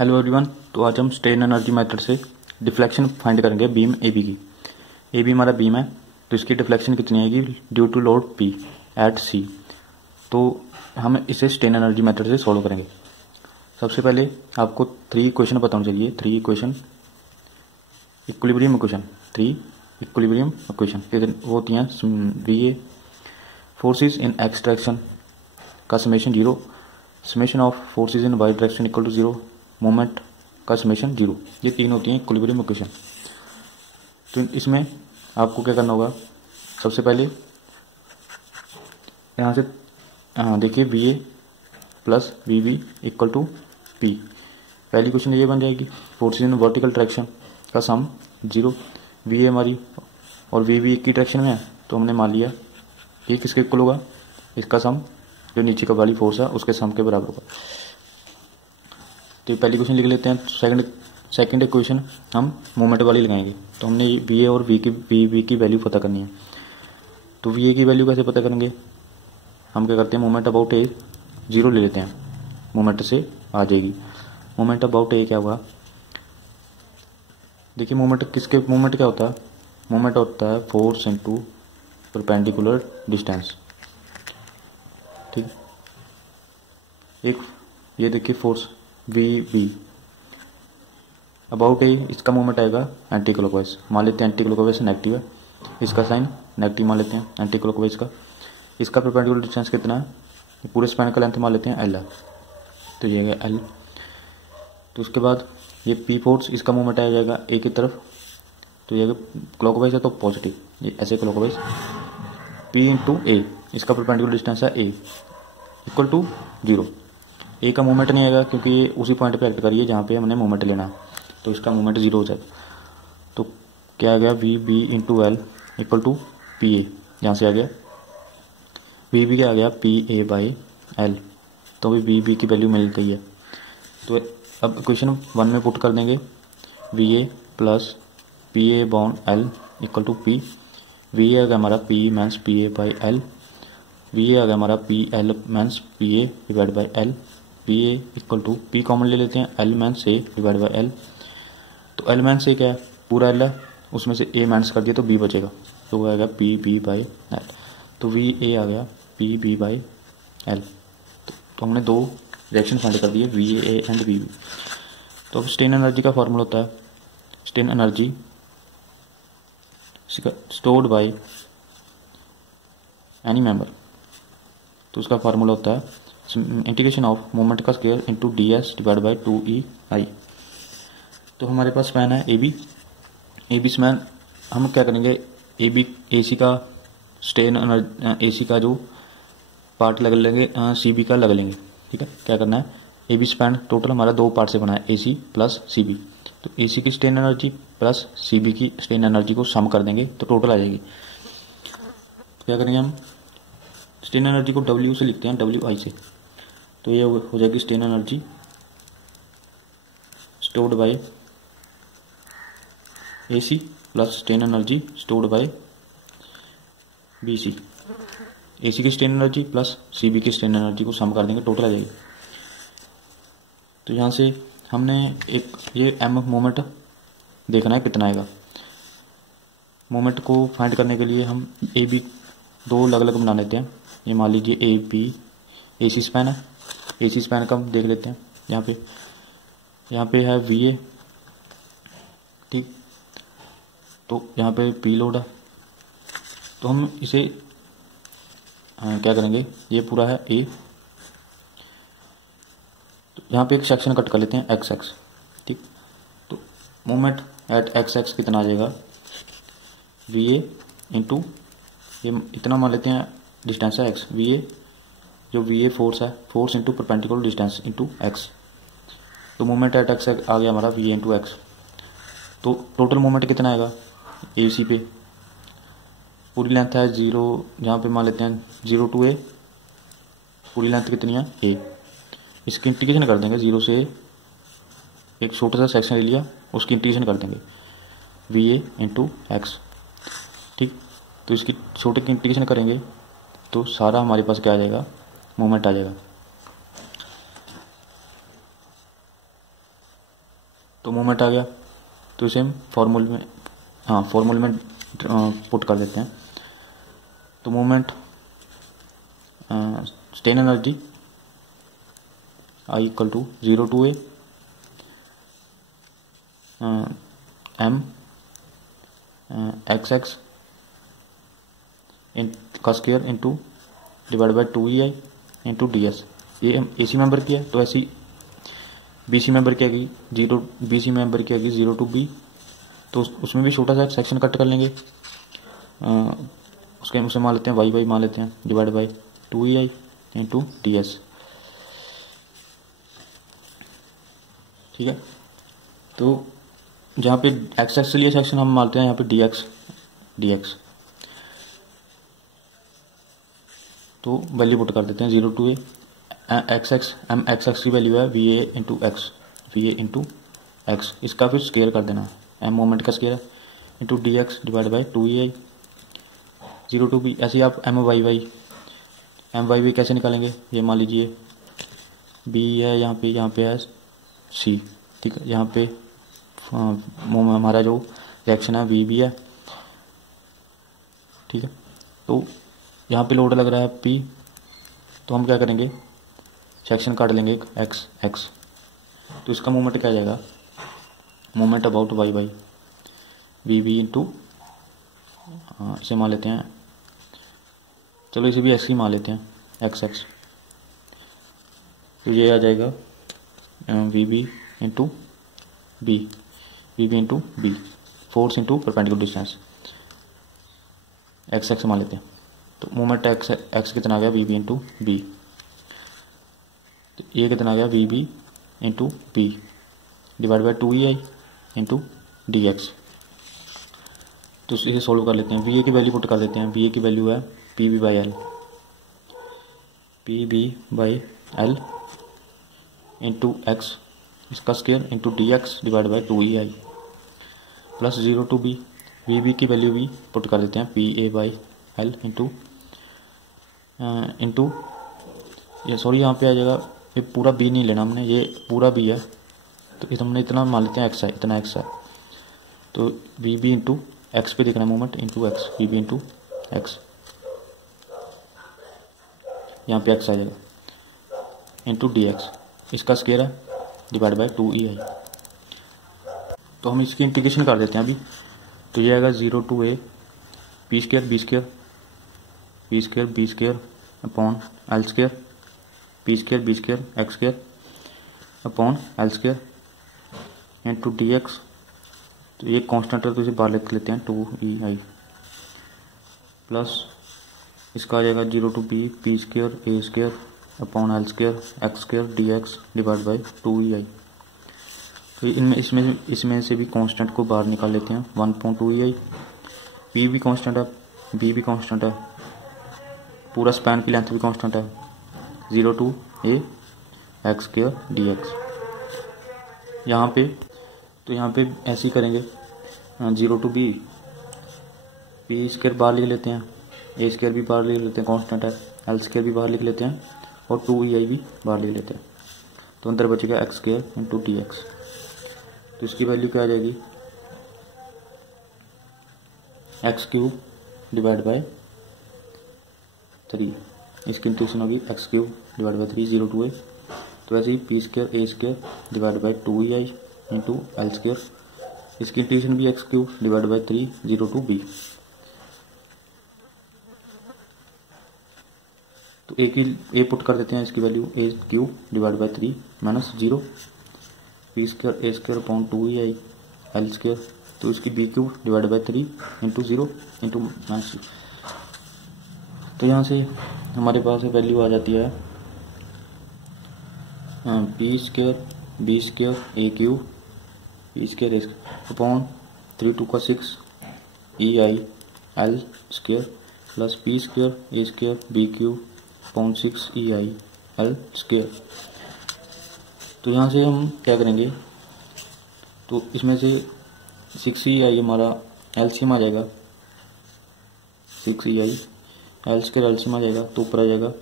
Hello everyone. तो आज हम स्ट्रेन एनर्जी मेथड से डिफ्लेक्शन फाइंड करेंगे बीम ए बी की। ए बी हमारा बीम है, तो इसकी डिफ्लेक्शन कितनी आएगी due to load P at C. तो हम इसे स्ट्रेन एनर्जी मेथड से सॉल्व करेंगे। सबसे पहले आपको 3 इक्वेशन बताना चाहिए। 3 equation equilibrium equation, 3 equilibrium equation वो होती हैं V A forces in X direction का summation 0, summation of forces in Y direction equal to 0, moment का समेशन 0। ये 3 होती हैं इक्विलिब्रियम इक्वेशन। तो इसमें आपको क्या करना होगा, सबसे पहले यहाँ से देखिए V A plus V B equal to P. पहली इक्वेशन ये बन जाएगी, फोर्सेज इन वर्टिकल डायरेक्शन का सम 0, वी ए हमारी और वी बी एक की डायरेक्शन में है, तो हमने मान लिया ये किसके इक्वल होगा, इसका सम जो नीचे का वाली फोर्स है उसके सम के बराबर होगा। तो पहली क्वेश्चन लिख लेते हैं। सेकंड इक्वेशन हम मोमेंट वाली लगाएंगे। तो हमने वी ए और वी बी की वैल्यू पता करनी है। तो वी ए की वैल्यू कैसे पता करेंगे, हम क्या करते हैं मोमेंट अबाउट ए 0 ले लेते हैं, मोमेंट से आ जाएगी। मोमेंट अबाउट ए क्या हुआ, देखिए मोमेंट क्या होता है, मोमेंट होता है फोर्स इनटू परपेंडिकुलर डिस्टेंस। ठीक, एक ये देखिए फोर्स वी बी अबाउट ए, इसका मोमेंट आएगा एंटी क्लॉकवाइज। मान लेते हैं एंटी क्लॉकवाइज नेगेटिव है, इसका साइन नेगेटिव मान लेते हैं एंटी क्लॉकवाइज का। इसका परपेंडिकुलर डिस्टेंस कितना है, पूरे स्पैन का लेंथ मान लेते हैं एल है, तो ये आएगा एल। तो उसके बाद ये पी फोर्स, इसका मोमेंट आ जाएगा ए की तरफ, तो ये क्लॉकवाइज है तो पॉजिटिव, ये ऐसे क्लॉकवाइज। पी इंटू ए, इसका परपेंडिकुलर डिस्टेंस है ए इक्वल टू 0। ए का मोमेंट नहीं आएगा क्योंकि ये उसी पॉइंट पे एक्ट करिए जहाँ पे हमने मोमेंट लेना है, तो इसका मोमेंट 0 हो जाएगा। तो क्या आ गया, V B into L equal to P A, यहाँ से आ गया वी बी क्या आ गया पी ए बाई एल। तो अभी वी बी की वैल्यू मिल गई है। तो अब इक्वेशन 1 में पुट कर देंगे, V A plus P A upon L equal to P. V A आ गया हमारा P minus P A by L, V A आ गया हमारा P L minus P A divide by L. P A equal to P common ले लेते हैं, L minus A divide by L. तो एल माइनस ए क्या है, पूरा एल है, उसमें से ए माइनस कर दिया तो बी बचेगा, तो वो आएगा पी बी बाई एल। तो वी ए आ गया पी बी बाई एल। तो हमने 2 रिएक्शन फाइंड कर दिए, V A and V B. तो अब स्ट्रेन एनर्जी का फॉर्मूला होता है, strain energy stored by any member. तो उसका फार्मूला होता है इंटीग्रेशन ऑफ मोमेंट का square into D S divide by 2EI। तो हमारे पास स्पैन है ए बी स्पैन। हम क्या करेंगे, ए सी का स्ट्रेन ए सी का जो पार्ट लग लेंगे, सी बी का लग लेंगे। ठीक है, क्या करना है, ए बी स्पैन टोटल हमारा 2 पार्ट से बना है, ए सी प्लस सी बी। तो ए सी की strain energy plus C B की स्ट्रेन एनर्जी को सम कर देंगे तो टोटल आ जाएगी। क्या करेंगे हम, स्ट्रेन एनर्जी को डब्ल्यू से लिखते हैं, WI से। तो ये हो जाएगी strain energy stored bye AC plus strain energy stored bye BC। AC की स्ट्रेन एनर्जी प्लस CB की स्ट्रेन एनर्जी को सम कर देंगे, टोटल आ जाएगी। तो यहाँ से हमने एक ये M मोमेंट देखना है कितना आएगा। मोमेंट को फाइंड करने के लिए हम AB 2 अलग अलग बना लेते हैं। ये मान लीजिए AB AC स्पैन है, AC स्पैन का हम देख लेते हैं। यहाँ पे है VA, ठीक, तो यहाँ पे P लोड है। तो हम इसे क्या करेंगे, ये पूरा है A, तो यहाँ पे एक सेक्शन कट कर लेते हैं XX। ठीक, तो मोमेंट एट XX कितना आ जाएगा, VA इंटू ये इतना मान लेते हैं डिस्टेंस है x, VA जो VA फोर्स है, force into perpendicular distance into x। तो मोमेंट एट x आ गया हमारा VA इंटू x। तो टोटल मोमेंट कितना आएगा, AC पे पूरी लेंथ है 0, जहाँ पे मान लेते हैं 0 टू A, पूरी लेंथ कितनी है A। इसकी इंटीग्रेशन कर देंगे 0 से A, एक छोटा सा सेक्शन ले लिया, उसकी इंटीग्रेशन कर देंगे VA इंटू x। ठीक, तो इसकी छोटे की इंटीग्रेशन करेंगे तो सारा हमारे पास क्या आ जाएगा, मोमेंट आ जाएगा। तो मोमेंट आ गया, तो इसे हम फॉर्मूले में पुट कर देते हैं। तो moment strain energy I equal to 0 to A m xx का square into divide by 2EI into DS। ये AC मेंबर की है, तो ऐसी BC मेंबर की आएगी 0 to B, तो उसमें भी छोटा सा सेक्शन कट कर लेंगे। उसे मान लेते हैं y मान लेते हैं divide by 2EI into DS। ठीक है, तो जहाँ पे x एक्स लिए सेक्शन हम मानते हैं यहाँ पे dx, तो वैल्यू पुट कर देते हैं 0 to A x की वैल्यू है VA इंटू एक्स, इसका फिर स्क्वायर कर देना है, m मोमेंट का स्क्वायर है into dx divide by 2EI 0 to B। ऐसे ही आप m वाई वाई कैसे निकालेंगे, ये मान लीजिए B है यहाँ पे है C। ठीक है, यहाँ पे हमारा जो रिएक्शन है VB है। ठीक है, तो यहाँ पे लोड लग रहा है P, तो हम क्या करेंगे, सेक्शन काट लेंगे x, तो इसका मोमेंट क्या आ जाएगा, moment about y by VB into इसे मान लेते हैं, चलो इसे भी x ही मान लेते हैं x, तो ये आ जाएगा VB into B, force into perpendicular distance x मान लेते हैं। तो मोमेंट x कितना आ गया VB इंटू बी, तो ये कितना आ गया VB into B divide by 2EI into dx। तो इसे सोल्व कर लेते हैं, VA की वैल्यू पुट कर देते हैं। VA की वैल्यू है PB by L into X, इसका square into dx divide by 2EI plus 0 to B। VB की वैल्यू भी पुट कर देते हैं PA बाई L इंटू ये सॉरी यहाँ पे आ जाएगा, ये पूरा B नहीं लेना हमने, ये पूरा B है, तो इस हमने इतना मान लेते हैं x है, इतना x है, तो VB इंटू एक्स पे देखना है moment into x, VB into x, यहाँ पे x आ जाएगा इंटू dx, इसका स्क्वायर है डिवाइड बाई 2EI। तो हम इसकी इंटीग्रेशन कर देते हैं अभी, तो ये आएगा 0 to A B square upon L square B square x square upon L square into dx। तो ये कांस्टेंट है, तो इसे बाहर लिख लेते हैं 2EI प्लस इसका आ जाएगा 0 to B square A square upon L square x square dx divide by 2EI। तो इसमें से भी कांस्टेंट को बाहर निकाल लेते हैं 1.2EI। P भी कांस्टेंट है, B भी कांस्टेंट है, पूरा स्पैन की लेंथ भी कांस्टेंट है 0 to A x square dx। यहाँ पे ऐसे ही करेंगे 0 to B स्क्वायर बाहर लिख लेते हैं, A स्क्वायर भी बाहर लिख लेते हैं कांस्टेंट है, L स्क्वायर भी बाहर लिख लेते हैं और 2EI भी बाहर लिख लेते हैं, तो अंदर बचेगा एक्स स्क्वायर इंटू dx। तो इसकी वैल्यू क्या आ जाएगी, एक्स क्यूब डिवाइड बाई 3, इसकी इंटीग्रेशन होगी x cube divide by 3 0 to A। तो ऐसे ही P square A square divide by 2EI into L square, इसकी इंटीग्रेशन भी x cube divide by 3 0 to B। तो ए पुट कर देते हैं, इसकी value A cube divide by 3 minus 0 B square A square upon 2EI L square, तो इसकी B cube divide by 3 into 0 into minus. तो यहाँ से हमारे पास वैल्यू आ जाती है P square B square A cube B square A upon 3 2 का 6 EI L square plus P square A square B cube upon 6 EI L square. तो यहाँ से हम क्या करेंगे, तो इसमें से 6EI हमारा LCM आ जाएगा, 6EI L स्क्वायर LCM आ जाएगा, तो ऊपर आ जाएगा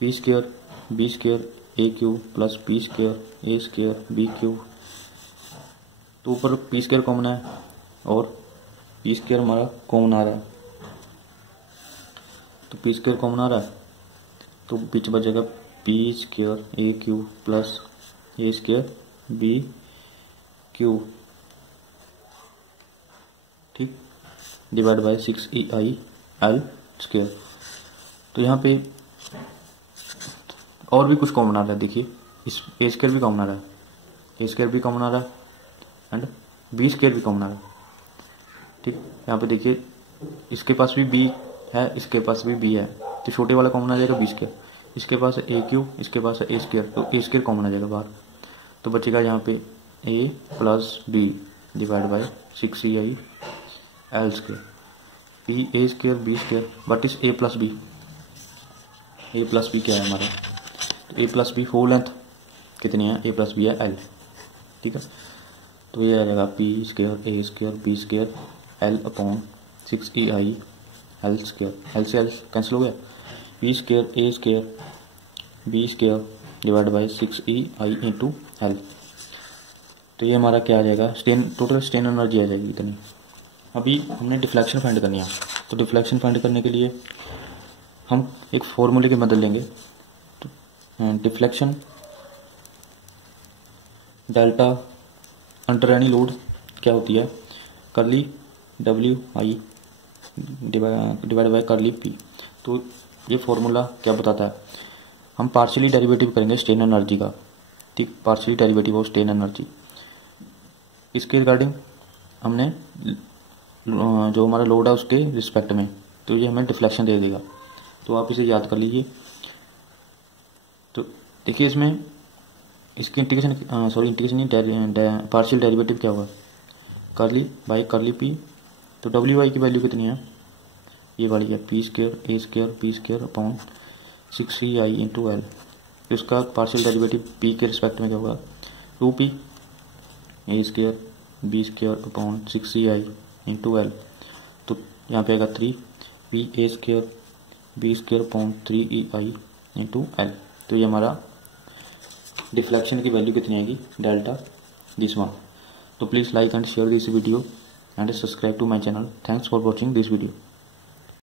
P square B square A cube plus P square A square B cube तो ऊपर पी स्क्वायर कॉमन है और पी स्क्वायर हमारा कॉमन आ रहा है, तो पी स्क्वायर कॉमन आ रहा है तो बीच बचेगा P square A cube plus A square B cube, ठीक, divide by 6EI L square. तो यहाँ पे और भी कुछ कॉमन आ रहा है, देखिए इस ए स्क्वायर भी कॉमन आ रहा है, ए स्क्वायर भी कॉमन आ रहा है एंड बी स्क्वायर भी कॉमन आ रहा है, ठीक। यहाँ पे देखिए इसके पास भी बी है, इसके पास भी बी है, तो छोटे वाला कॉमन आ जाएगा बी स्क्वायर, इसके पास है ए क्यूब, इसके पास है ए स्क्वायर, तो ए स्क्वायर कॉमन आ जाएगा बाहर, तो बचेगा यहाँ पे A plus B divide by 6EI L square. P A square B square but is A plus B, A plus B क्या है हमारा, तो A plus B whole length कितनी है, ए प्लस बी है एल, ठीक है। तो ये आ जाएगा P square A square B square L upon 6EI L square, L से एल कैंसिल हो गया, P square A square B square divide by 6EI into L. तो ये हमारा क्या आ जाएगा, टोटल स्ट्रेन एनर्जी आ जाएगी इतनी। अभी हमने डिफ्लेक्शन फाइंड करनी है, तो डिफ्लेक्शन फाइंड करने के लिए हम एक फॉर्मूले की मदद लेंगे। तो deflection delta under any load क्या होती है, करली WI डिवाइड बाय करली P। तो ये फॉर्मूला क्या बताता है, हम पार्शियली डेरिवेटिव करेंगे स्ट्रेन एनर्जी का, ठीक, partially derivative of strain energy. इसके रिगार्डिंग हमने जो हमारा लोड है उसके रिस्पेक्ट में, तो ये हमें डिफ्लेक्शन दे देगा, तो आप इसे याद कर लीजिए। तो देखिए इसमें इसकी इंटीग्रेशन नहीं, पार्शियल डेरिवेटिव क्या होगा, करली बाई करली P। तो WI की वैल्यू कितनी है, ये वाली है P square A square B square upon 6EI into L. तो इसका पार्शियल डेरिवेटिव P के रिस्पेक्ट में क्या होगा, 2P A square B square upon 6EI into L. तो यहाँ पे आएगा 3P A square B square upon 3EI into L. तो ये हमारा डिफ्लेक्शन की वैल्यू कितनी आएगी, डेल्टा दिस वन। तो please like and share this video and subscribe to my channel. Thanks for watching this video.